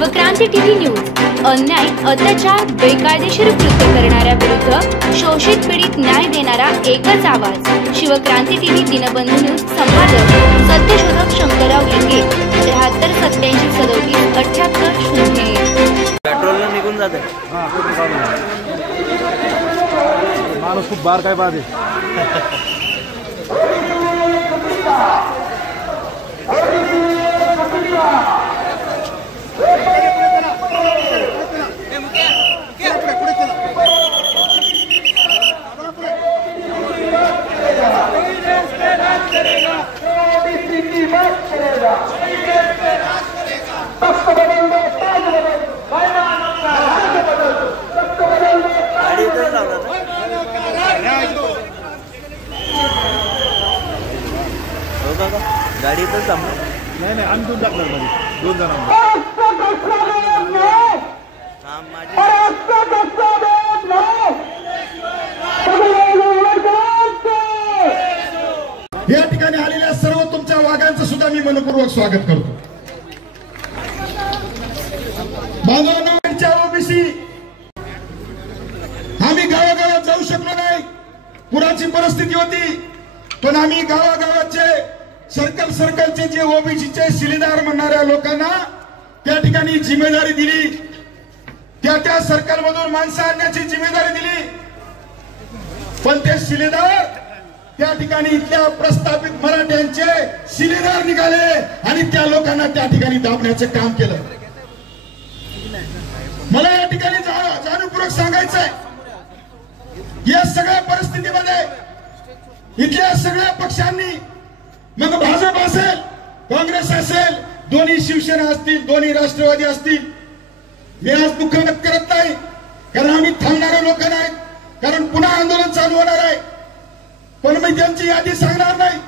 Shivkranti TV news अन्याय अत्याचार बेकायदेशीर कृत्य करणाऱ्या विरुद्ध शोषित पीडित न्याय देणारा एकच आवाज। शिवक्रांती टीव्ही दिनबंधू न्यूज संपादक सत्यशोधक शंकरराव लिंगे 73 87 37 78 0। पेट्रोल निघून जाते माणूस खूप बार काय पाहते। गाडी तर थांबलो नाही आम्ही दोन टाकणार दोन जण या ठिकाणी आलेल्या सर्व तुमच्या वाघांचं सुद्धा मी मनपूर्वक स्वागत करतो। बांधवांच्या ओबीसी आम्ही गावागावात जाऊ शकलो नाही, पुराची परिस्थिती होती, पण आम्ही गावागावाचे सर्कलचे जे ओबीसीचे शिलेदार म्हणणाऱ्या लोकांना त्या ठिकाणी जिम्मेदारी दिली, त्या सर्कल मधून माणसं आणण्याची जिम्मेदारी दिली। पण ते शिलेदार त्या ठिकाणी इथल्या प्रस्थापित मराठ्यांचे शिलेदार निघाले आणि त्या लोकांना त्या ठिकाणी दाबण्याचं काम केलं। मला या ठिकाणी जाणीवपूर्वक सांगायचंय, या सगळ्या परिस्थितीमध्ये इथल्या सगळ्या पक्षांनी, मग भाजप असेल, काँग्रेस असेल, दोन्ही शिवसेना असतील, दोन्ही राष्ट्रवादी असतील, मी आज दुःख व्यक्त करत नाही, कारण आम्ही थांबणारे लोक नाही, कारण पुन्हा आंदोलन चालू होणार आहे। पण मी त्यांची यादी सांगणार नाही,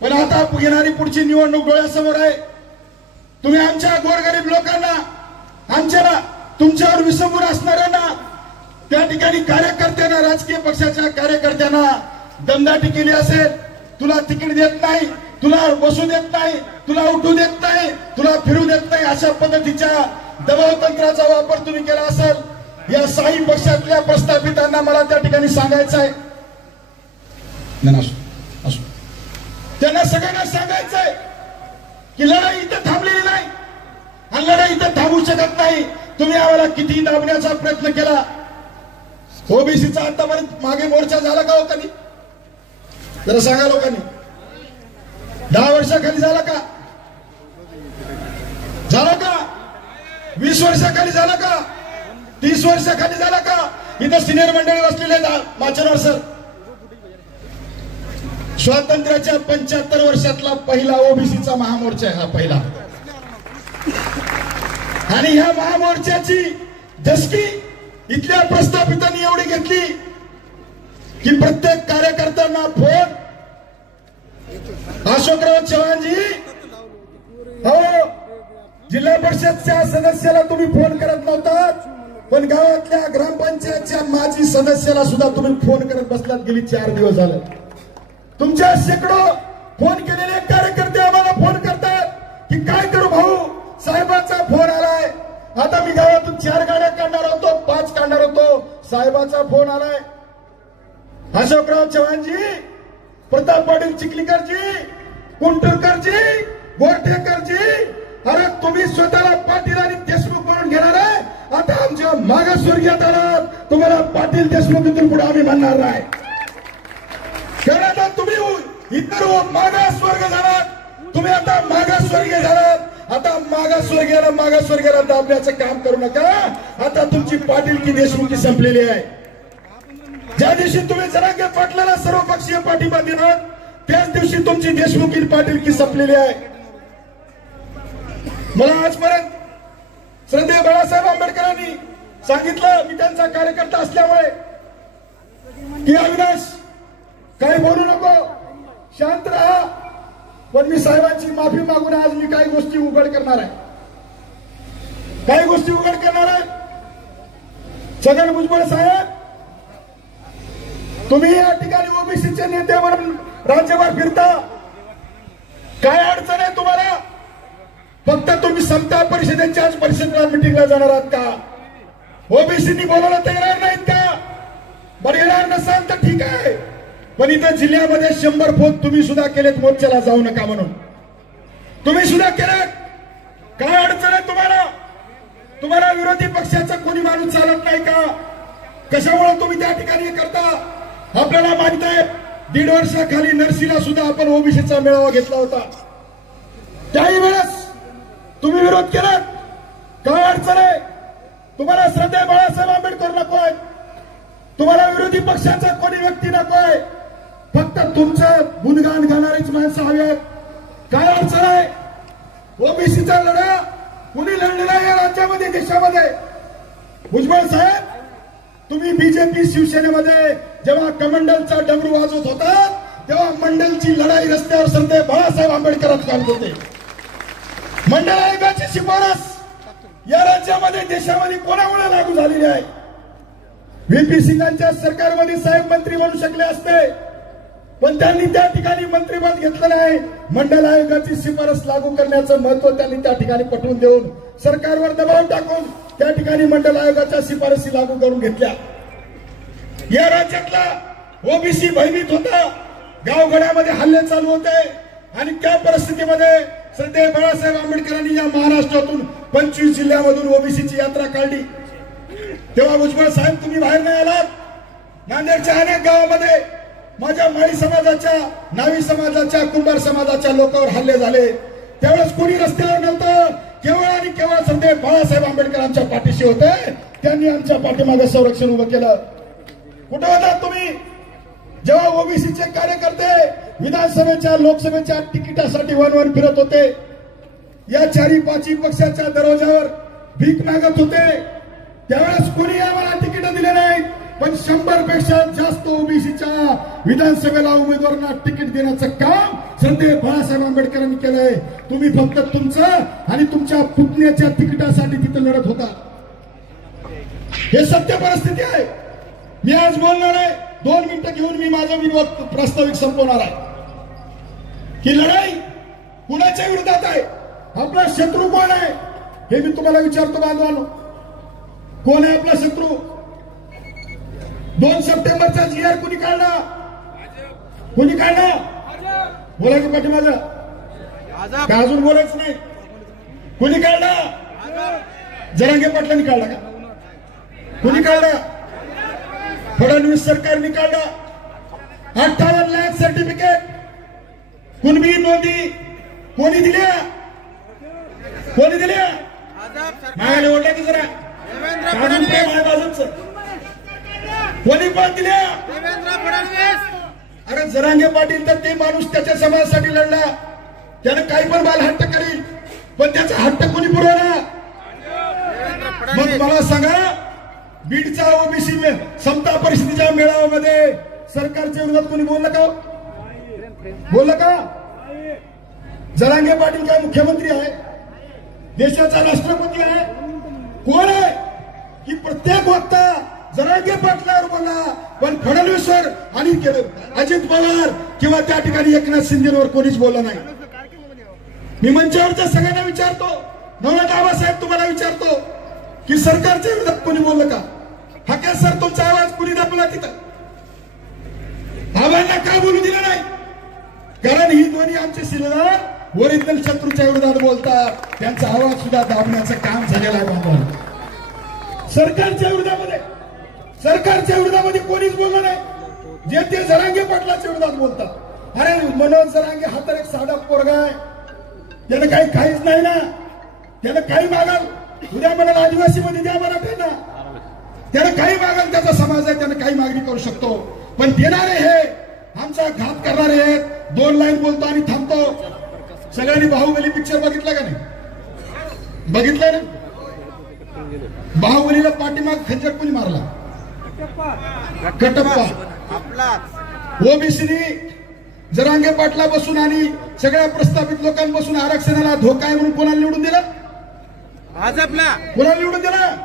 पण आता येणारी पुढची निवडणूक डोळ्यासमोर आहे। तुम्ही आमच्या गोरगरीब लोकांना, आमच्या तुमच्यावर विसंबून असणाऱ्यांना, त्या ठिकाणी कार्यकर्त्यांना, राजकीय पक्षाच्या कार्यकर्त्यांना दमदाटी केली असेल, तुला तिकीट देत नाही, तुला बसू देत नाही, तुला उठू देत नाही, तुला फिरू देत नाही, अशा पद्धतीच्या दबाव तंत्राचा वापर तुम्ही केला असेल, या साई पक्षातल्या प्रस्थापितांना मला त्या ठिकाणी सांगायचं आहे, त्यांना सगळ्यांना सांगायचंय की लढाई इथं थांबलेली नाही आणि लढाई इथं थांबू शकत नाही। तुम्ही आम्हाला किती दाबण्याचा प्रयत्न केला, ओबीसीचा आतापर्यंत मागे मोर्चा झाला का हो कधी? जरा सांगा लोकांनी, 10 वर्षाखाली झाला का? झाला का? 20 वर्षाखाली झाला का? 30 वर्षाखाली झाला का? इथं सिनियर मंडळी बसलेले माचनवर सर, स्वातंत्र्याच्या 75 वर्षातला पहिला ओबीसीचा महामोर्चा आहे हा पहिला, आणि ह्या महामोर्चाची दशकी इथल्या प्रस्थापितांनी एवढी घेतली की प्रत्येक कार्यकर्त्यांना फोन, अशोकराव चव्हाणजी, हो जिल्हा परिषदच्या सदस्याला तुम्ही फोन करत नव्हता, पण गावातल्या ग्रामपंचायतच्या माजी सदस्याला सुद्धा तुम्ही फोन करत बसलात। गेली 4 दिवस झाले तुमच्या शेकडो फोन केलेले कार्यकर्ते आम्हाला फोन करतात की काय करू भाऊ, साहेबांचा फोन आलाय, आता मी गावातून 4 गाड्या काढणार होतो, 5 काढणार होतो, साहेबाचा फोन आलाय। अशोकराव चव्हाणजी, प्रताप पाटील चिखलीकरजी, कुंटुरकरजी, गोरठेकरजी, अरे तुम्ही स्वतःला पाटील आणि देशमुख म्हणून घेणार आहे, आता आमच्या मागासवर्गीयात आलात, तुम्हाला पाटील देशमुख इथून पुढे आम्ही म्हणणार नाही, कारण आता तुम्ही इतर मागासवर्ग झालात, तुम्ही आता मागासवर्गीय झालात, आता मागासवर्गीयाला दाबण्याचं काम करू नका। आता तुमची पाटीलकी देशमुखी संपलेली आहे। ज्या दिवशी तुम्ही जरांगे पाटलाला सर्वपक्षीय पाठिंबा दिला, त्याच दिवशी तुमची देशमुखी पाटीलकी संपलेली आहे। मला आजपर्यंत श्रद्धेय बाळासाहेब आंबेडकरांनी सांगितलं, मी त्यांचा कार्यकर्ता असल्यामुळे, की अविनाश काही बोलू नको, शांत राहा, पण मी साहेबांची माफी मागून आज मी काही गोष्टी उघड करणार आहे, काही गोष्टी उघड करणार आहे। छगन भुजबळ साहेब, तुम्ही या ठिकाणी ओबीसीचे नेते म्हणून राज्यभर फिरता, काय अडचण आहे तुम्हाला? फक्त तुम्ही समता परिषदेच्याच परिषदेला मिटिंगला जाणार आहात का? ओबीसीनी बोलायला तयार नाहीत का? बरं येणार नसाल तर ठीक आहे, पण इथं जिल्ह्यामध्ये 100 फोन तुम्ही सुद्धा केलेत मोर्चाला जाऊ नका म्हणून. तुम्ही सुद्धा केलेत. काय अडचण आहे तुम्हाला? तुम्हाला विरोधी पक्षाचा कोणी माणूस चालत नाही का? कशामुळे तुम्ही त्या ठिकाणी करता? आपल्याला माहित आहे 1.5 वर्षाखाली नरसीला सुद्धा आपण ओबीसीचा मेळावा घेतला होता. त्याही वेळेस तुम्ही विरोध केला. काय अडचण आहे तुम्हाला? श्रद्धेय बाळासाहेब आंबेडकर नको आहे, तुम्हाला विरोधी पक्षाचा कोणी व्यक्ती नको आहे, फक्त तुमचं गुणगान गाणारीच माणसं हवी आहेत. काय अडचण आहे? ओबीसीचा लढा कुणी लढलेला आहे या राज्यामध्ये, देशामध्ये? भुजबळ साहेब, तुम्ही बीजेपी शिवसेनेमध्ये जेव्हा कमंडलचा डमरू वाजवत होता तेव्हा मंडलची लढाई रस्त्यावर श्रद्धेय बाळासाहेब आंबेडकरांच काढत होते. मंडल आयोगाची शिफारस या राज्यामध्ये देशामध्ये कोणामुळे लागू झालेली आहे? व्हीपी सिंगांच्या सरकारमध्ये साहेब मंत्री बनू शकले असते, पण त्यांनी त्या ठिकाणी मंत्रिपद घेतलं नाही. मंडल आयोगाची शिफारस लागू करण्याचं महत्व त्यांनी त्या ठिकाणी पटवून देऊन सरकारवर दबाव टाकून त्या ठिकाणी मंडल आयोगाच्या शिफारसी लागू करून घेतल्या. या राज्यातला ओबीसी भयभीत होता, गावगड्यामध्ये हल्ले चालू होते आणि त्या परिस्थितीमध्ये श्रद्धेय बाळासाहेब आंबेडकरांनी या महाराष्ट्रातून 25 जिल्ह्यामधून ओबीसीची यात्रा काढली. तेव्हा भुजबळ साहेब तुम्ही बाहेर नाही आलात. नांदेडच्या अनेक गावामध्ये माझ्या माळी समाजाच्या, नावी समाजाच्या, कुंभार समाजाच्या लोकांवर हल्ले झाले. त्यावेळेस कोणी रस्त्यावर नव्हतं, केवळ आणि केवळ श्रद्धेय बाळासाहेब आंबेडकरांच्या पाठीशी होते. त्यांनी आमच्या पाठीमागे संरक्षण उभं केलं. कुठे होता तुम्ही जेव्हा ओबीसीचे कार्यकर्ते विधानसभेच्या, लोकसभेच्या तिकिटासाठी वन फिरत होते? या 4-5 पक्षाच्या दरवाजावर भीक मागत होते. त्यावेळेस कोणी आम्हाला तिकीट दिले नाही, पण 100 पेक्षा जास्त ओबीसीच्या विधानसभेला उमेदवारांना तिकीट देण्याचं काम श्रद्धेय बाळासाहेब आंबेडकरांनी केलंय. तुम्ही फक्त तुमचं आणि तुमच्या पुतण्याच्या तिकिटासाठी तिथे लढत होता. हे सत्य परिस्थिती आहे. मी आज बोलणार आहे, 2 मिनिटं घेऊन मी माझा विरोध प्रास्ताविक संपवणार आहे. ही लढाई कुणाच्या विरोधात आहे? आपला शत्रू कोण आहे हे मी तुम्हाला विचारतो बांधवांनो. कोण आहे आपला शत्रू? 2 सप्टेंबरचा GR कुणी काढला? कुणी काढला? बोला की पाठीमागं का अजून बोलायच नाही? कुणी काढला? जरांगे पाटलांनी काढला का? कुणी काढला? फडणवीस सरकारने काढला. 58 लाख सर्टिफिकेट कुणबी नोंदी कोणी दिल्या? कोणी दिल्या? मागायला ओढल्या की जरा कोणी पण दिल्या? अरे जरांगे पाटील तर ते माणूस त्याच्या समाजासाठी लढला, त्यानं काही पण बालहट्ट करील, पण त्याचा हट्ट कोणी पुरवला? मग मला सांगा, बीडचा ओबीसी समता परिषदेच्या मेळाव्यामध्ये सरकारच्या विरोधात कोणी बोललं का? बोललं का? जरांगे पाटील काय मुख्यमंत्री आहे? देशाचा राष्ट्रपती आहे? कोण आहे की प्रत्येक वक्ता जरांगे पाटलावर बोला, पण फडणवीसवर आणि अजित पवार किंवा त्या ठिकाणी एकनाथ शिंदेवर कोणीच बोललं नाही. मी मंचावरच्या सगळ्यांना विचारतो, नवनाथ आबासाहेब तुम्हाला विचारतो की सरकारच्या विरोधात कोणी बोललं का? हाके सर तुमचा आवाज कुणी दाबला तिथं? आबांना का बोलू दिलं नाही? कारण ही दोन्ही आमचे शिलेदार ओरिजिनल शत्रूच्या विरोधात बोलतात, त्यांचा आवाज सुद्धा दाबण्याचं काम झालेलं आहे बांधवांनो. सरकारच्या विरोधामध्ये कोणीच बोललं नाही. जे ते जरांगे पाटलाच्या विरोधात बोलतात. अरे मनोज जरांगे हा तर एक साधा पोरगा आहे, त्यानं काहीच नाही ना, त्यानं काही मागाल उद्या मला आदिवासी मध्ये द्या मराठ्यांना, त्यानं काही मागाल, त्याचा समाज आहे, त्यानं काही मागणी करू शकतो. पण देणारे हे आमचा घात करणारे आहेत. 2 लाईन बोलतो आणि थांबतो. सगळ्यांनी बाहुबली पिक्चर बघितला का नाही? बघितलं ना? बाहुबलीला पाठीमाग खंजर कोणी मारला? कटप्पा. ओबीसीनी जरांगे पाटला बसून आणि सगळ्या प्रस्थापित लोकांपासून आरक्षणाला धोका आहे म्हणून कोणाला निवडून दिलं? भाजपला. कोणाला निवडून दिलं?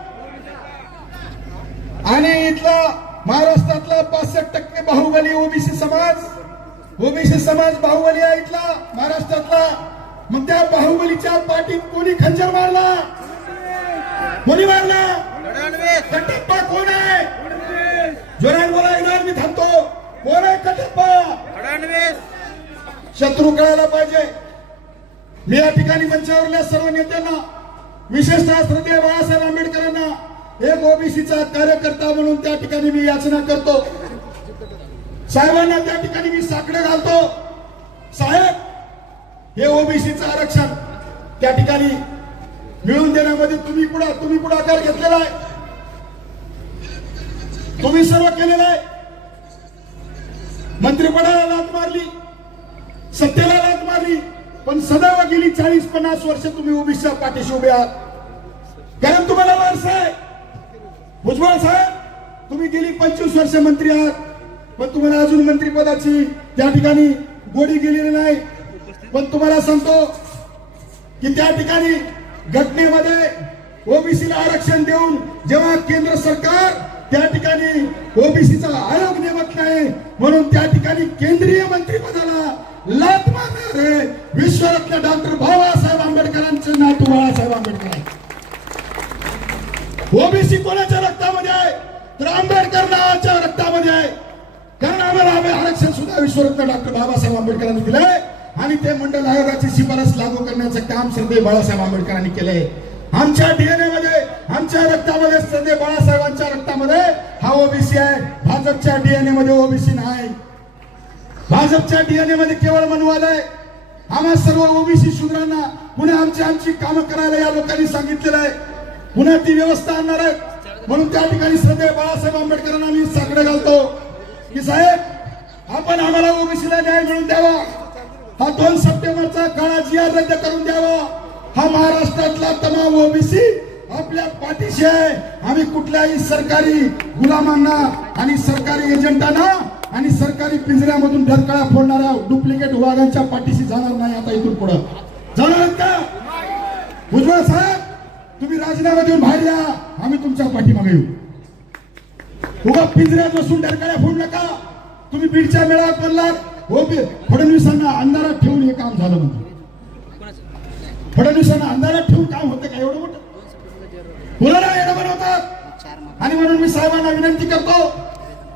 आणि इथला महाराष्ट्रातला 65% बाहुबली ओबीसी समाज बाहुबली आहे इथला महाराष्ट्रातला. मग त्या बाहुबलीच्या पाठीत सुरू करायला पाहिजे. मी या ठिकाणी मंचावरल्या सर्व नेत्यांना, विशेषतः श्रद्धेय बाळासाहेब आंबेडकरांना एक ओबीसीचा कार्यकर्ता म्हणून त्या ठिकाणी मी याचना करतो. साहेबांना त्या ठिकाणी मी साकडे घालतो. साहेब, हे ओबीसीचं आरक्षण त्या ठिकाणी मिळवून देण्यामध्ये तुम्ही पुढाकार घेतलेला आहे, तुम्ही सर्व केलेलं आहे. मंत्रिपदाला लाथ मारली, सत्तेला लाथ मारली, पण सदैव गेली 40-50 वर्ष तुम्ही ओबीसीच्या पाठीशी उभे आहात. कारण तुम्हाला वारसा आहे. भुजबळ साहेब, तुम्ही गेली 25 वर्ष मंत्री आहात, पण तुम्हाला अजून मंत्रिपदाची त्या ठिकाणी गोडी गेलेली नाही. पण तुम्हाला सांगतो की त्या ठिकाणी घटनेमध्ये ओबीसीला आरक्षण देऊन जेव्हा केंद्र सरकार त्या ठिकाणी ओबीसीचा आयोग नेमत नाही, म्हणून त्या ठिकाणी केंद्रीय मंत्रिपदाला लाथ मारणारे विश्वरत्न डॉक्टर बाबासाहेब आंबेडकरांचे नातू बाळासाहेब आंबेडकर आहे. ओबीसी कोणाच्या रक्तामध्ये आहे? तर आंबेडकर नावाच्या रक्तामध्ये आहे. कारण आम्हाला आरक्षण सुद्धा विश्वरत्न डॉक्टर बाबासाहेब आंबेडकरांनी दिलंय आणि ते मंडल आयोगाची शिफारस लागू करण्याचं काम श्रद्धेय बाळासाहेब आंबेडकरांनी केलंय. आमच्या डीएनए मध्ये, आमच्या रक्तामध्ये, श्रद्धेय बाळासाहेबांच्या रक्तामध्ये हा ओबीसी आहे. भाजपच्या डीएनए मध्ये ओबीसी नाही. भाजपच्या डीएनए मध्ये केवळ मनवाद आहे. आम्हा सर्व ओबीसी शूद्रांना पुन्हा आमची कामं करायला या लोकांनी सांगितलेलं आहे. पुन्हा ती व्यवस्था आणणार आहे. म्हणून त्या ठिकाणी श्रद्धेय बाळासाहेब आंबेडकरांना मी साकडे घालतो की साहेब, आपण आम्हाला ओबीसीला न्याय मिळवून द्यावा. हा 2 सप्टेंबरचा काळा GR रद्द करून द्यावा. हा महाराष्ट्रातला तमाम ओबीसी आपल्या पाठीशी आहे. आम्ही कुठल्याही सरकारी गुलामांना आणि सरकारी एजंटांना आणि सरकारी पिंजऱ्यामधून ढरकळा फोडणाऱ्या डुप्लिकेट वाघांच्या पाठीशी जाणार नाही. आता इथून पुढे जाणार का? भुजबळ साहेब, तुम्ही राजीनामा देऊन बाहेर या, आम्ही तुमच्या पाठीमागे येऊ. उगा पिंजऱ्यात बसून ढरकळ्या फोडू नका. तुम्ही बीडच्या मेळाव्यात बोललात, फडणवीसांना अंधारात ठेवून हे काम झालं म्हणून. फडणवीसांना अंधारात ठेवून काम होतं का एवढं मोठं? मुलांना येणं बनवतात. आणि म्हणून मी साहेबांना विनंती करतो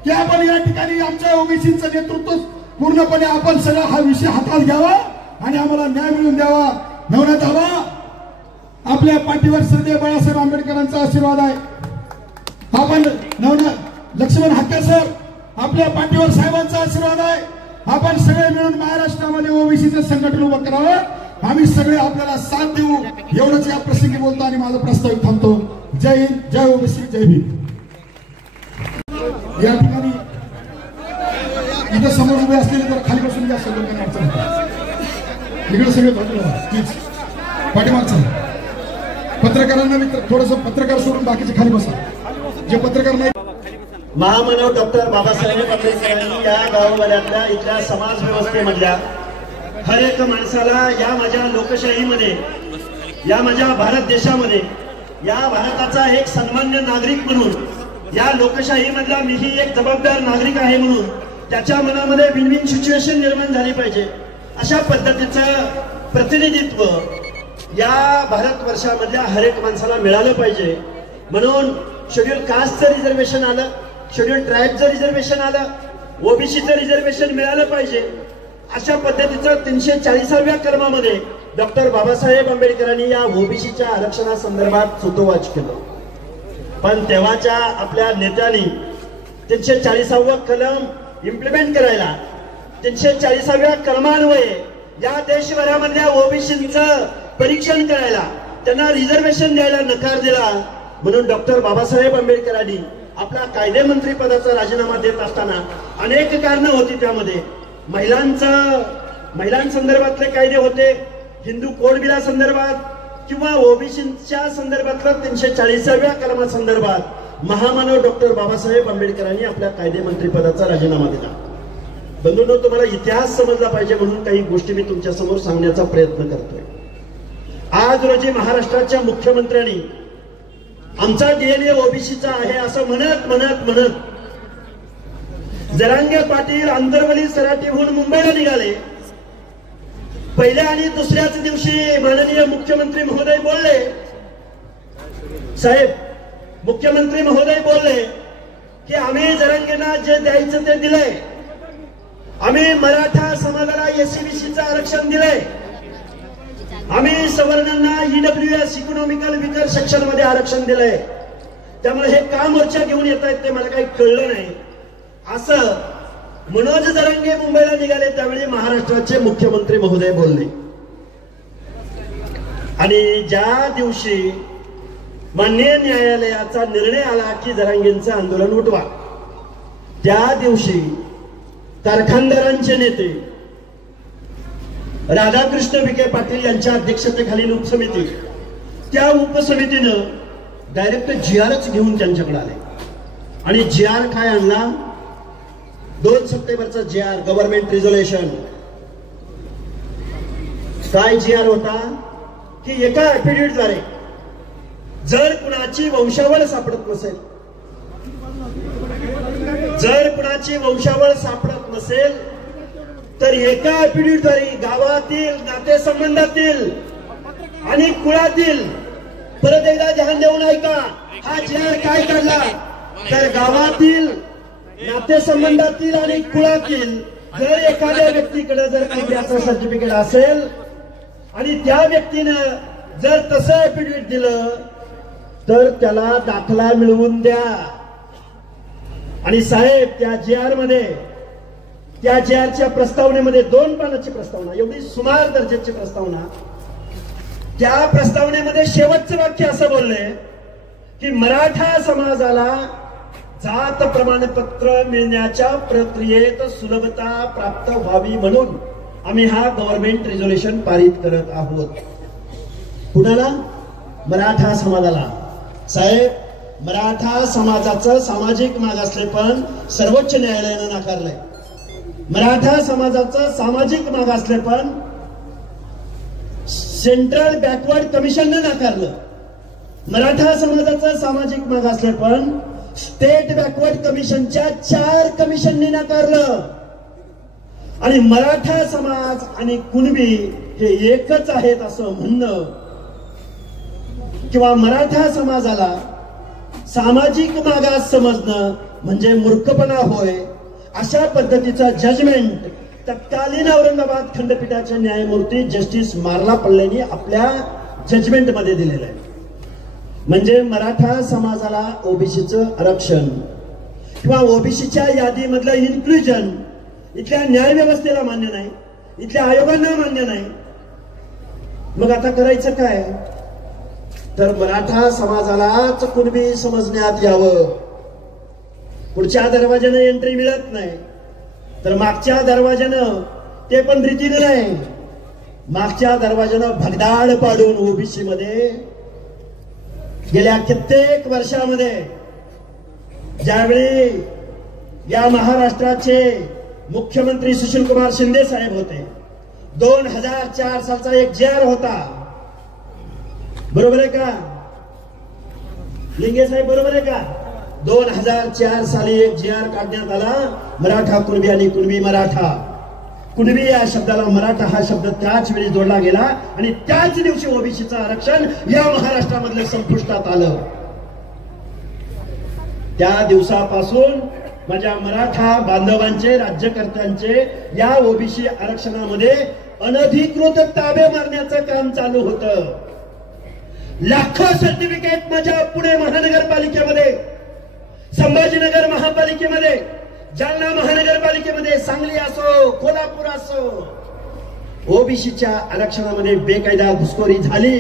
की आपण या ठिकाणी आमच्या ओबीसीचं नेतृत्व पूर्णपणे आपण सगळा हा विषय हातात घ्यावा आणि आम्हाला न्याय मिळवून द्यावा. नवनाथ हवा, आपल्या पाठीवर श्रद्धेय बाळासाहेब आंबेडकरांचा आशीर्वाद आहे. आपण नवनाथ लक्ष्मण हाके सर, आपल्या पाठीवर साहेबांचा आशीर्वाद आहे. आपण सगळे मिळून महाराष्ट्रामध्ये ओबीसीचं संघटन उभं करावं. आम्ही सगळे आपल्याला साथ देऊ. एवढंच या प्रसंगी बोलतो आणि माझं प्रस्तावित थांबतो. जय हिंद, जय ओबीसी, जय भीम. या ठिकाणी इथं समोर उभे असलेले तर खाली बसून घ्या. सगळं अडचण इकडे सगळे प्लीज पाठीमागचं. पत्रकारांना थोडस पत्रकार सोडून बाकीचे खाली बसा. जे पत्रकार नाही. महामानव डॉक्टर बाबासाहेब आंबेडकरांनी या गावावल्यातल्या इथल्या समाज व्यवस्थेमधल्या हर एक माणसाला या माझ्या लोकशाहीमध्ये, या माझ्या भारत देशामध्ये, या भारताचा एक सन्मान्य नागरिक म्हणून, या लोकशाहीमधला मीही एक जबाबदार नागरिक आहे म्हणून त्याच्या मनामध्ये विन विन सिच्युएशन निर्माण झाली पाहिजे. अशा पद्धतीचं प्रतिनिधित्व या भारतवर्षामधल्या हर एक माणसाला मिळालं पाहिजे. म्हणून शेड्यूल कास्टचं रिझर्वेशन आलं, शेड्यूल ट्राईबचं रिझर्वेशन आलं, ओबीसीचं रिझर्वेशन मिळालं पाहिजे. अशा पद्धतीचं 340व्या कलमामध्ये डॉक्टर बाबासाहेब आंबेडकरांनी या ओबीसीच्या आरक्षणासंदर्भात सूतोवाच केलं. पण तेव्हाच्या आपल्या नेत्यांनी 340वा कलम इम्प्लिमेंट करायला, 340व्या कलमान्वये या देशभरामधल्या ओबीसीचं परीक्षण करायला, त्यांना रिझर्वेशन द्यायला नकार दिला. म्हणून डॉक्टर बाबासाहेब आंबेडकरांनी आपला कायदे मंत्री पदाचा राजीनामा देत असताना अनेक कारणं होती. त्यामध्ये महिलांसंदर्भातले कायदे होते, हिंदू कोड बिला संदर्भात किंवा ओबीसीच्या संदर्भातल्या 340व्या कलमासंदर्भात महामानव डॉक्टर बाबासाहेब आंबेडकरांनी आपल्या कायदे मंत्री पदाचा राजीनामा दिला. बंधूंनो, तुम्हाला इतिहास समजला पाहिजे म्हणून काही गोष्टी मी तुमच्या समोर सांगण्याचा प्रयत्न करतोय. आज रोजी महाराष्ट्राच्या मुख्यमंत्र्यांनी आमचा डीएनए ओबीसीचा आहे असं म्हणत म्हणत म्हणत जरांगे पाटील आंतरवली सराटीहून मुंबईला निघाले. पहिल्या आणि दुसऱ्याच दिवशी माननीय मुख्यमंत्री महोदय बोलले, साहेब मुख्यमंत्री महोदय बोलले की आम्ही जरांगेंना जे द्यायचं ते दिलंय आम्ही मराठा समाजाला एससीबीसीचं आरक्षण दिलंय. आम्ही सवर्णांना EWS इकॉनॉमिकल विकर सेक्शन मध्ये आरक्षण दिलंय. त्यामुळे हे का मोर्चा घेऊन येत आहेत ते मला काही कळलं नाही. असं मनोज जरांगे मुंबईला निघाले त्यावेळी महाराष्ट्राचे मुख्यमंत्री महोदय बोलले. आणि ज्या दिवशी माननीय न्यायालयाचा निर्णय आला की जरांगेंचं आंदोलन उठवा, त्या दिवशी कारखानदारांचे नेते राधाकृष्ण विखे पाटील यांच्या अध्यक्षतेखालील उपसमिती, त्या उपसमितीनं डायरेक्ट GRच घेऊन त्यांच्याकडे आले. आणि GR काय आणला? 2 सप्टेंबरचा GR, गव्हर्नमेंट रिझोल्युशन. काय GR होता की एका ऍफिडेव्हिटद्वारे जर कुणाची वंशावळ सापडत नसेल, जर कुणाची वंशावळ सापडत नसेल तर एका ऍफिडेव्हिटद्वारे गावातील, नातेसंबंधातील आणि कुळातील, परत एकदा ध्यान देऊन ऐका, हा GR काय काढला तर गावातील, नातेसंबंधातील आणि कुळातील जर एखाद्या व्यक्तीकडे जर कब्याचं सर्टिफिकेट असेल आणि त्या व्यक्तीनं जर तसं ऍफिडेव्हिट दिलं तर त्याला दाखला मिळवून द्या. आणि साहेब त्या GR मध्ये, त्या GRच्या प्रस्तावनेमध्ये 2 पानाची प्रस्तावना, एवढी सुमार दर्जाची प्रस्तावना, त्या प्रस्तावनेमध्ये शेवटचं वाक्य असं बोलले की मराठा समाजाला जात प्रमाणपत्र मिळण्याच्या प्रक्रियेत सुलभता प्राप्त व्हावी म्हणून आम्ही हा गव्हर्नमेंट रिझोल्युशन पारित करत आहोत. कुणाला? मराठा समाजाला. साहेब, मराठा समाजाचं सामाजिक मागासलेपण सर्वोच्च न्यायालयानं नाकारलंय. मराठा समाजाचं सामाजिक मागासलेपण सेंट्रल बॅकवर्ड कमिशनने नाकारलं. मराठा समाजाचं सामाजिक मागासलेपण स्टेट बॅकवर्ड कमिशनच्या 4 कमिशनने नाकारलं. आणि मराठा समाज आणि कुणबी हे एकच आहेत असं म्हणणं किंवा मराठा समाजाला सामाजिक मागास समजणं म्हणजे मूर्खपणा होय, अशा पद्धतीचा जजमेंट तत्कालीन औरंगाबाद खंडपीठाचे न्यायमूर्ती जस्टिस मार्ला पल्लेनी आपल्या जजमेंट मध्ये दिलेलं आहे. म्हणजे मराठा समाजाला ओबीसीचं आरक्षण किंवा ओबीसीच्या यादीमधलं इन्क्लुजन इथल्या न्याय व्यवस्थेला मान्य नाही, इथल्या आयोगांना मान्य नाही. मग आता करायचं काय तर मराठा समाजालाच कुणबी समजण्यात यावं. पुढच्या दरवाज्यानं एंट्री मिळत नाही तर मागच्या दरवाज्यानं, ते पण रीतीने नाही, मागच्या दरवाज्यानं भगदाड पाडून ओबीसी मध्ये गेल्या कित्येक वर्षामध्ये ज्यावेळी या महाराष्ट्राचे मुख्यमंत्री सुशीलकुमार शिंदे साहेब होते, 2004 सालचा एक GR होता, बरोबर आहे का लिंगे साहेब, बरोबर आहे का? 2004 साली एक GR काढण्यात आला, मराठा कुणबी आणि कुणबी मराठा. कुणबी या शब्दाला मराठा हा शब्द त्याच वेळी जोडला गेला आणि त्याच दिवशी ओबीसीचं आरक्षण या महाराष्ट्रामधलं संपुष्टात आलं. त्या दिवसापासून माझ्या मराठा बांधवांचे, राज्यकर्त्यांचे या ओबीसी आरक्षणामध्ये अनधिकृत ताबे मारण्याचं काम चालू होतं. लाखो सर्टिफिकेट माझ्या पुणे महानगरपालिकेमध्ये, संभाजीनगर महापालिकेमध्ये, जालना महानगरपालिकेमध्ये, सांगली असो, कोल्हापूर असो, ओबीसीच्या आरक्षणामध्ये बेकायदा घुसखोरी झाली.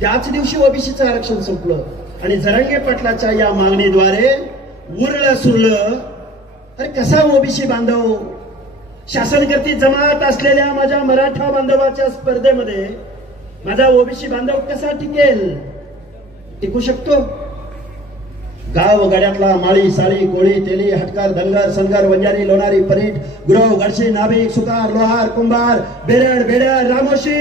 त्याच दिवशी ओबीसीचं आरक्षण संपलं आणि जरांगे पाटलाच्या या मागणीद्वारे उरलं सुरलं. अरे कसा ओबीसी बांधव, शासनकर्ती जमात असलेल्या माझ्या मराठा बांधवाच्या स्पर्धेमध्ये माझा ओबीसी बांधव कसा टिकेल? टिकू शकतो? गाव गड्यातला माळी, साळी, कोळी, तेली, हटकर, धनगर, सनगर, वंजारी, लोणारी, परीट, गुरव, गडशी, नाभिक, सुतार, लोहार, कुंभार, बेरड, बेड्यार, रामोशी,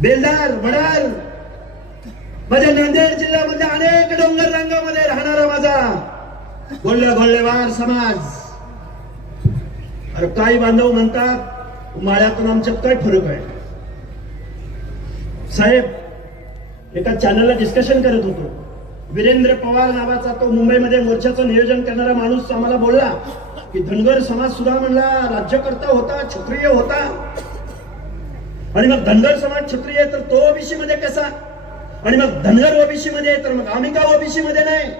बेलदार, वडार, माझ्या नांदेड जिल्ह्यामधल्या अनेक डोंगर रांगामध्ये राहणारा माझा गोल्हेवार समाज. अरे काही बांधव म्हणतात माळ्यातून आमच्यात काय फरक आहे? साहेब, एका चॅनलला डिस्कशन करत होतो, वीरेंद्र पवार नावाचा तो मुंबईमध्ये मोर्चाचं नियोजन करणारा माणूस आम्हाला बोलला की धनगर समाज सुद्धा म्हणला राज्यकर्ता होता, क्षत्रिय होता, आणि मग धनगर समाज क्षत्रिय तर तो ओबीसी मध्ये कसा, आणि मग धनगर ओबीसी मध्ये तर मग आम्ही का ओबीसी मध्ये नाही?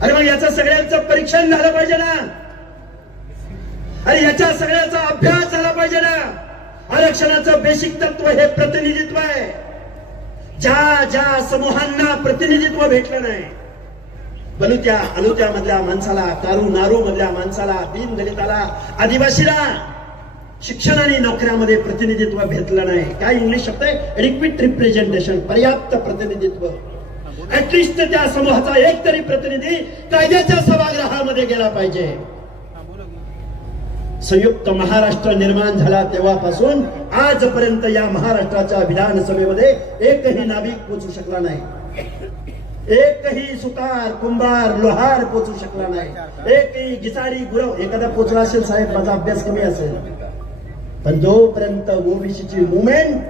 अरे मग याचं सगळ्यांचं परीक्षण झालं पाहिजे ना, अरे याच्या सगळ्याचा अभ्यास झाला पाहिजे ना. आरक्षणाचं बेसिक तत्व हे प्रतिनिधित्व आहे. ज्या ज्या समूहांना प्रतिनिधित्व भेटलं नाही, बलुत्या अलुत्या मधल्या माणसाला, कारू नारू मधल्या माणसाला, दीन दलिताला, आदिवासीला शिक्षण आणि नोकऱ्यामध्ये प्रतिनिधित्व भेटलं नाही. काय इंग्लिश शब्द आहे? एडिक्विट रिप्रेझेंटेशन, पर्याप्त प्रतिनिधित्व. ऍटलिस्ट त्या समूहाचा एक तरी प्रतिनिधी कायद्याच्या सभागृहामध्ये गेला पाहिजे. संयुक्त महाराष्ट्र निर्माण झाला तेव्हापासून आजपर्यंत या महाराष्ट्राच्या विधानसभेमध्ये एकही नाभिक पोचू शकला नाही, एकही सुतार, कुंभार, लोहार पोचू शकला नाही, एकही गिसाडी गुरव एखादा पोचला असेल. साहेब माझा अभ्यास कमी असेल, पण जोपर्यंत ओबीसीची मुवमेंट,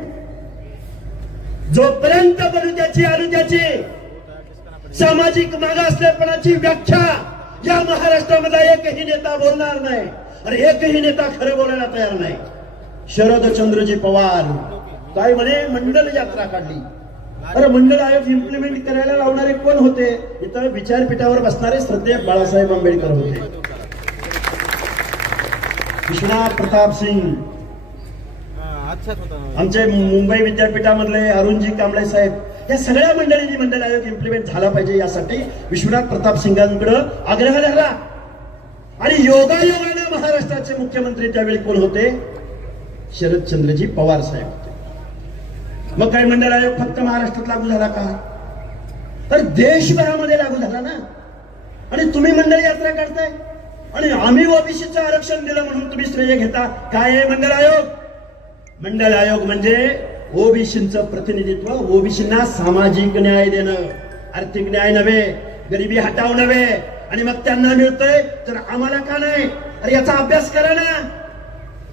जोपर्यंत बलुत्याची अलुत्याची सामाजिक मागासलेपणाची व्याख्या या महाराष्ट्रामधला एकही नेता बोलणार नाही, अरे एकही नेता खरं बोलायला तयार नाही. शरदचंद्रजी पवार काय म्हणे, मंडल यात्रा काढली. अरे मंडल आयोग इम्प्लिमेंट करायला लावणारे कोण होते? इथं विचारपीठावर बसणारे श्रद्धेय बाळासाहेब आंबेडकर होते. विश्वनाथ प्रताप सिंग, आमचे मुंबई विद्यापीठामधले अरुणजी कांबळे साहेब, या सगळ्या मंडळींनी मंडल आयोग इम्प्लिमेंट झाला पाहिजे यासाठी विश्वनाथ प्रताप सिंगांकडे आग्रह धरला. आणि योगायोगाने महाराष्ट्राचे मुख्यमंत्री त्यावेळी कोण होते? शरदचंद्रजी पवार साहेब होते. मग काय मंडल आयोग फक्त महाराष्ट्रात लागू झाला का? तर देशभरामध्ये लागू झाला ना. आणि तुम्ही मंडळ यात्रा काढताय आणि आम्ही ओबीसीचं आरक्षण दिलं म्हणून तुम्ही श्रेय घेता. काय आहे मंडळ आयोग? मंडळ आयोग म्हणजे ओबीसीचं प्रतिनिधित्व, ओबीसींना सामाजिक न्याय देणं, आर्थिक न्याय नव्हे, गरिबी हटाव नव्हे. आणि मग त्यांना मिळतंय तर आम्हाला का नाही? अरे याचा अभ्यास करा ना.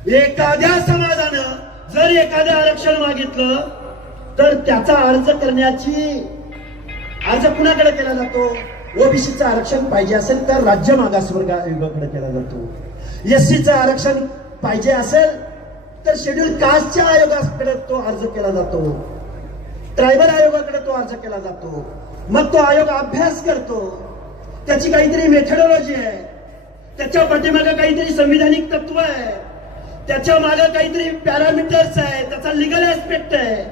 एखाद्या समाजानं जर एखादं आरक्षण मागितलं तर त्याचा अर्ज कुणाकडे केला जातो? ओबीसीचं आरक्षण पाहिजे असेल तर राज्य मागासवर्ग आयोगाकडे केला जातो. एससीचं आरक्षण पाहिजे असेल तर शेड्यूल कास्टच्या आयोगाकडे तो अर्ज केला जातो, ट्रायबल आयोगाकडे तो अर्ज केला जातो. मग तो आयोग अभ्यास करतो, त्याची काहीतरी मेथडॉलॉजी आहे, त्याच्या पाठीमागे काहीतरी संविधानिक तत्व आहे, त्याच्या मागे काहीतरी पॅरामीटर्स आहे, त्याचा लिगल ऍस्पेक्ट आहे.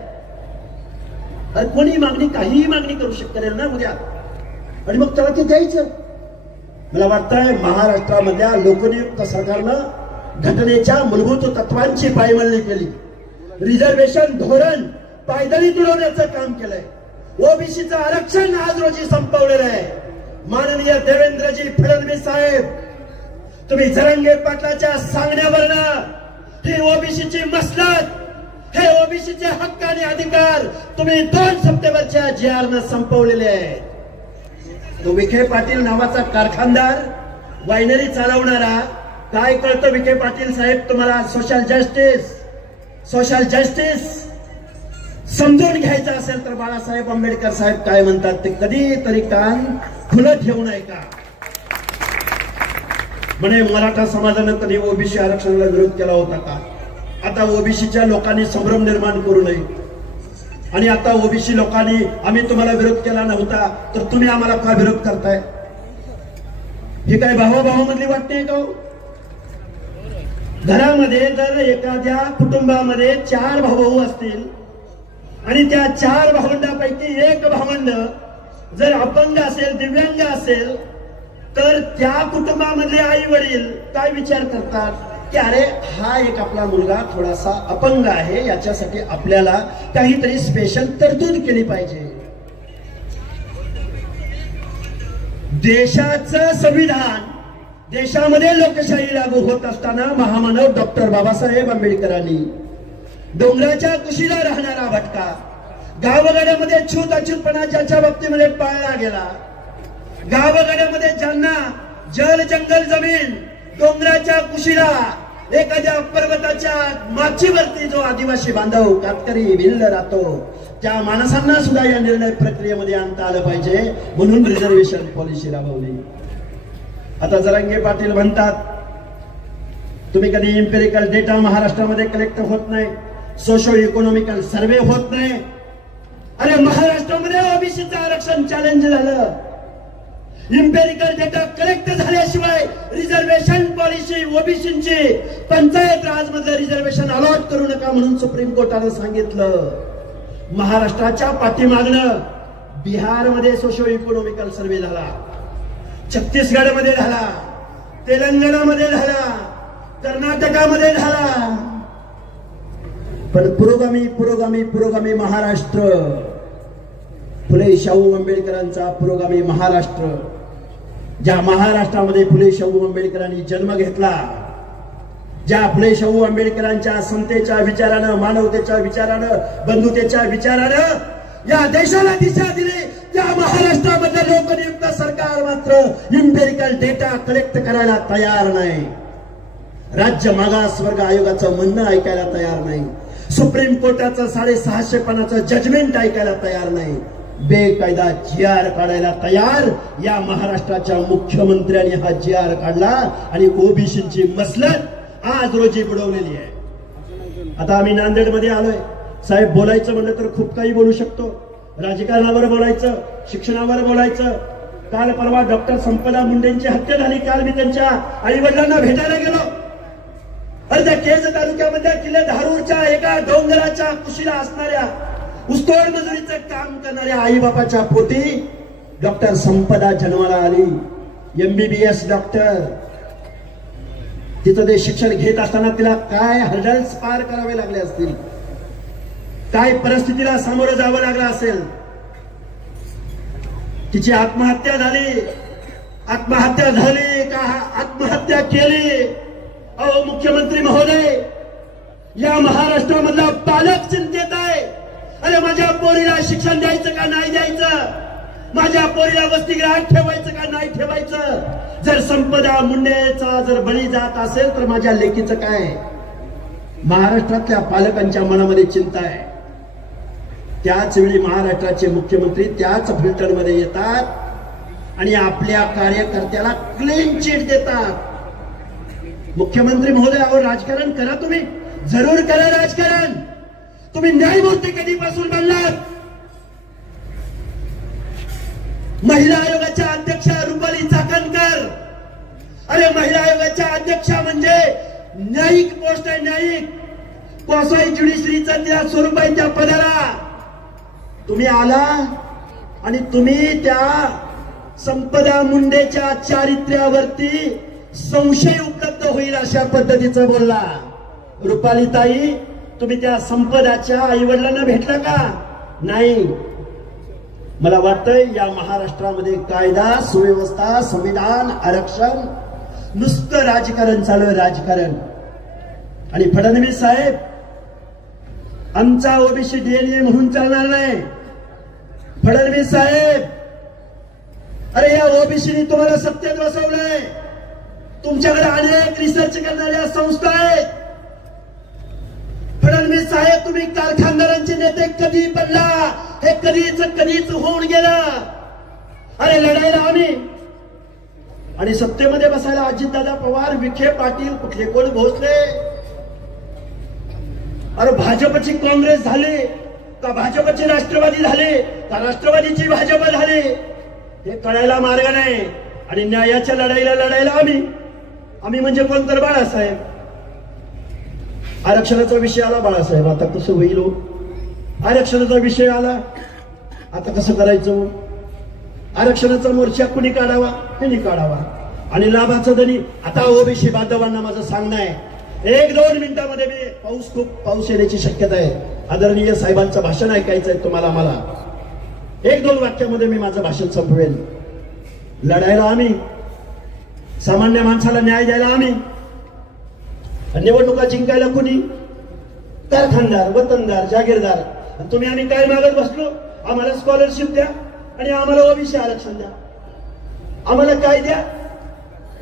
कोणी मागणी, काहीही मागणी करू करेल ना उद्या, आणि मग त्याला ते द्यायचं. मला वाटतंय महाराष्ट्रामधल्या लोकनियुक्त सरकारनं घटनेच्या मूलभूत तत्वांची पायमल्ली केली, रिझर्वेशन धोरण पायदळी तुडवण्याचं काम केलंय. ओबीसीचं आरक्षण आज रोजी संपवलेलं आहे. माननीय देवेंद्रजी फडणवीस साहेब, तुम्ही जरांगे पाटलाच्या सांगण्यावरनं ही ओबीसीची मसलत, हे ओबीसीचे हक्क आणि अधिकार तुम्ही 2 सप्टेंबरच्या JR संपवलेले आहेत. तो विखे पाटील नावाचा कारखानदार, वायनरी चालवणारा, काय कळतं विखे पाटील साहेब तुम्हाला? सोशल जस्टिस समजून घ्यायचं असेल तर बाळासाहेब आंबेडकर साहेब काय म्हणतात ते कधीतरी कान खुलं ठेवू नये का? म्हणे मराठा समाजानं कधी ओबीसी आरक्षणाला विरोध केला होता का? आता ओबीसीच्या लोकांनी संभ्रम निर्माण करू नये. आणि आता ओबीसी लोकांनी आम्ही तुम्हाला विरोध केला नव्हता तर तुम्ही आम्हाला का विरोध करताय? ही काय भावाभावामधली वाटणी आहे का? घरामध्ये जर एखाद्या कुटुंबामध्ये 4 भाऊ असतील आणि त्या 4 भावंडापैकी एक भावंड जर अपंग असेल, दिव्यांग असेल, तर त्या कुटुंबामधले आई वडील काय विचार करतात की अरे हा एक आपला मुलगा थोडासा अपंग आहे, याच्यासाठी आपल्याला काहीतरी स्पेशल तरतूद केली पाहिजे. देशाचं संविधान, देशामध्ये लोकशाही लागू होत असताना महामानव डॉक्टर बाबासाहेब आंबेडकरांनी डोंगराच्या कुशीला राहणारा भटका, गावगाड्यामध्ये छूत अछूतपणा ज्याच्या बाबतीमध्ये पाळला गेला, गावगाड्यामध्ये ज्यांना जल जंगल जमीन डोंगराच्या कुशीला एखाद्या पर्वताच्या माचीवरती जो आदिवासी बांधव कातकरी भिल्ल राहतो, त्या माणसांना सुद्धा या निर्णय प्रक्रियेमध्ये आणता आलं पाहिजे, म्हणून रिझर्वेशन पॉलिसी राबवली. आता जरांगे पाटील म्हणतात तुम्ही कधी इम्पेरिकल डेटा महाराष्ट्रामध्ये कलेक्ट होत नाही, सोशो इकॉनॉमिकल सर्वे होत नाही. अरे महाराष्ट्रामध्ये ओबीसीचं आरक्षण चॅलेंज झालं. इम्पेरिकल डेटा कलेक्ट झाल्याशिवाय रिझर्वेशन पॉलिसी ओबीसीची पंचायत राज मधलं रिझर्वेशन अलॉट करू नका म्हणून सुप्रीम कोर्टानं सांगितलं. महाराष्ट्राच्या पाठीमागणं बिहारमध्ये सोशो इकॉनॉमिकल सर्वे झाला, छत्तीसगडमध्ये झाला, तेलंगणामध्ये झाला, कर्नाटकामध्ये झाला. पण पुरोगामी पुरोगामी पुरोगामी महाराष्ट्र, फुले शाहू आंबेडकरांचा पुरोगामी महाराष्ट्र, ज्या महाराष्ट्रामध्ये फुले शाहू आंबेडकरांनी जन्म घेतला, ज्या फुले शाहू आंबेडकरांच्या समतेच्या विचारानं, मानवतेच्या विचारानं, बंधुतेच्या विचारानं या देशाला दिशा दिली, त्या महाराष्ट्रामधलं लोकनियुक्त सरकार मात्र इम्पेरिकल डेटा कलेक्ट करायला तयार नाही. राज्य मागासवर्ग आयोगाचं म्हणणं ऐकायला तयार नाही. सुप्रीम कोर्टाचं 650 पानाचं जजमेंट ऐकायला तयार नाही. बेकायदा GR काढायला तयार या महाराष्ट्राच्या मुख्यमंत्र्यांनी हा GR काढला आणि ओबीसीची मसलत आज रोजी बुडवलेली आहे. आता आम्ही नांदेडमध्ये आलोय. साहेब, बोलायचं म्हणलं तर खूप काही बोलू शकतो. राजकारणावर बोलायचं, शिक्षणावर बोलायचं. काल परवा डॉक्टर संपदा मुंडेंची हत्या झाली. काल मी त्यांच्या आई वडिलांना भेटायला गेलो. अर्ध्या केज तालुक्यामध्ये किल्ले धारूरच्या एका डोंगराच्या कुशीला असणाऱ्या ऊसतोड मजुरीचं काम करणाऱ्या आई बापाच्या पोटी डॉक्टर संपदा जन्माला आली. MBBS doctor. तिचं ते शिक्षण घेत असताना तिला काय हर्डल्स पार करावे लागले असतील, काय परिस्थितीला सामोरं जावं लागलं असेल. तिची आत्महत्या झाली. आत्महत्या झाली का आत्महत्या केली? अहो मुख्यमंत्री महोदय, या महाराष्ट्रामधला पालक चिंतेत आहे. अरे माझ्या पोरीला शिक्षण द्यायचं का नाही द्यायचं, माझ्या पोरीला वसतिगृहात ठेवायचं का नाही ठेवायचं. जर संपदा मुंडेचा जर बळी जात असेल तर माझ्या लेकीचं काय? महाराष्ट्रातल्या पालकांच्या मनामध्ये चिंता आहे. त्याच वेळी महाराष्ट्राचे मुख्यमंत्री त्याच फिल्टरमध्ये येतात आणि आपल्या कार्यकर्त्याला क्लीन चिट देतात. मुख्यमंत्री महोदय, अहो राजकारण करा, तुम्ही जरूर करा राजकारण. तुम्ही न्यायमूर्ती कधीपासून बनलात? महिला आयोगाच्या अध्यक्षा रुपाली चाकणकर. अरे महिला आयोगाच्या अध्यक्षा म्हणजे न्यायिक पोस्ट आहे, न्यायिक. क्वासाई ज्युडिशरीचा त्या स्वरूप आहे त्या पदाला. तुम्ही आला आणि तुम्ही त्या संपदा मुंडेच्या चारित्र्यावरती संशय उपलब्ध होईल अशा पद्धतीचं बोलला. रुपाली ताई, तुम्ही त्या संपदाच्या आई वडिलांना भेटला का? नाही. मला वाटतंय या महाराष्ट्रामध्ये कायदा सुव्यवस्था, संविधान, आरक्षण, नुसतं राजकारण चालू आहे, राजकारण. आणि फडणवीस साहेब, आमचा ओबीसी DNA म्हणून चालणार नाही. फडणवीस साहेब, अरे या ओबीसीने तुम्हाला सत्तेत बसवलंय. तुमच्याकडे अनेक रिसर्च करणाऱ्या संस्था आहेत. फडणवीस साहेब, तुम्ही कारखानदारांचे नेते कधी बनला? हे कधीच होऊन गेलं. अरे लढायला आम्ही आणि सत्तेमध्ये बसायला अजितदादा पवार, विखे पाटील, कुठले कोण भोसले. अरे भाजपची काँग्रेस झाली का भाजपची राष्ट्रवादी झाली का राष्ट्रवादीची भाजप झाली हे कळायला मार्ग नाही. आणि न्यायाच्या लढाईला आम्ही म्हणजे कोण तर बाळासाहेब. आरक्षणाचा विषय आला बाळासाहेब, आता कसं होईल? आरक्षणाचा विषय आला, आता कसं करायचं? आरक्षणाचा मोर्चा कुणी काढावा? त्यांनी काढावा. आणि लाभाचा धनी आता ओबीसी बांधवांना माझं सांगणं आहे, 1-2 मिनिटांमध्ये मी खूप पाऊस येण्याची शक्यता आहे. आदरणीय साहेबांचं भाषण ऐकायचं आहे तुम्हाला. मला 1-2 वाक्यामध्ये मी माझं भाषण संपवेल. लढायला आम्ही, सामान्य माणसाला न्याय द्यायला आम्ही, निवडणुका जिंकायला कुणी? कारखानदार, वतनदार, जागीरदार. तुम्ही आम्ही काय मागत बसलो? आम्हाला स्कॉलरशिप द्या आणि आम्हाला ओबीसी आरक्षण द्या. आम्हाला काय द्या?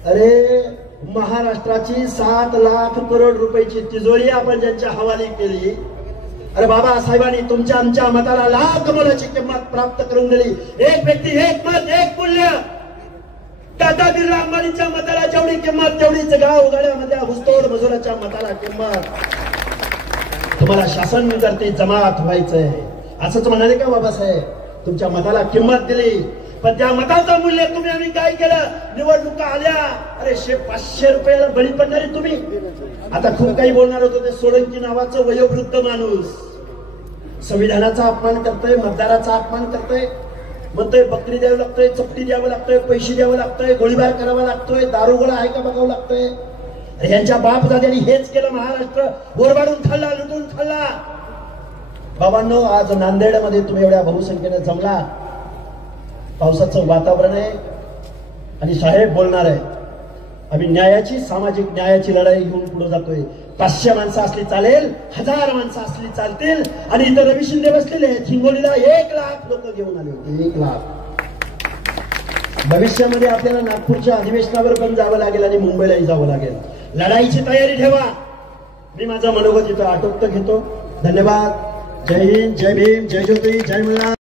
अरे महाराष्ट्राची 7 लाख करोड रुपयाची तिजोरी आपण ज्यांच्या हवाली केली. अरे बाबा साहेबांनी तुमच्या आमच्या मताला लाख मोलाची किंमत प्राप्त करून दिली. एक व्यक्ती, एक मत, एक मूल्य. टाटा बिर्ला अंबानीच्या मताला जेवढी किंमत तेवढीच गाव गाड्यामध्ये घुसतोड मजुराच्या मताला किंमत. तुम्हाला शासन करते जमात व्हायचंय असंच म्हणाले का बाबासाहेब? तुमच्या मताला किंमत दिली पण त्या मताचं मूल्य तुम्ही आम्ही काय केलं? निवडणुका आल्या, अरे 500 रुपयाला बळी पडणारे तुम्ही. आता खूप काही बोलणार होतो ते सोळंकी नावाचं वयोवृद्ध माणूस संविधानाचा अपमान करतोय, मतदाराचा अपमान करतोय, म्हणतोय बकरी द्यावं लागतोय, चपटी द्यावं लागतोय, पैसे द्यावं लागतोय, गोळीबार करावा लागतोय, दारुगोळा आहे का बघावं लागतोय. यांच्या बाप दाद्यांनी हेच केलं. महाराष्ट्र ओरबाडून खाल्ला, लुटून खाल्ला. बाबांनो, आज नांदेडमध्ये तुम्ही एवढ्या बहुसंख्येने जमला, पावसाचं वातावरण आहे आणि साहेब बोलणार आहे. आम्ही न्यायाची, सामाजिक न्यायाची लढाई घेऊन पुढे जातोय. 500 माणसं असली चालेल, 1000 माणसं असली चालतील. आणि इथं रवी शिंदे बसलेले आहेत. हिंगोलीला 1 लाख लोक घेऊन आले होते. 1 लाख. भविष्यामध्ये आपल्याला नागपूरच्या अधिवेशनावर पण जावं लागेल आणि मुंबईलाही जावं लागेल. लढाईची तयारी ठेवा. मी माझा मनोगत इथं आटोपत घेतो. धन्यवाद. जय हिंद, जय भीम, जय ज्योती, जय मल्हार.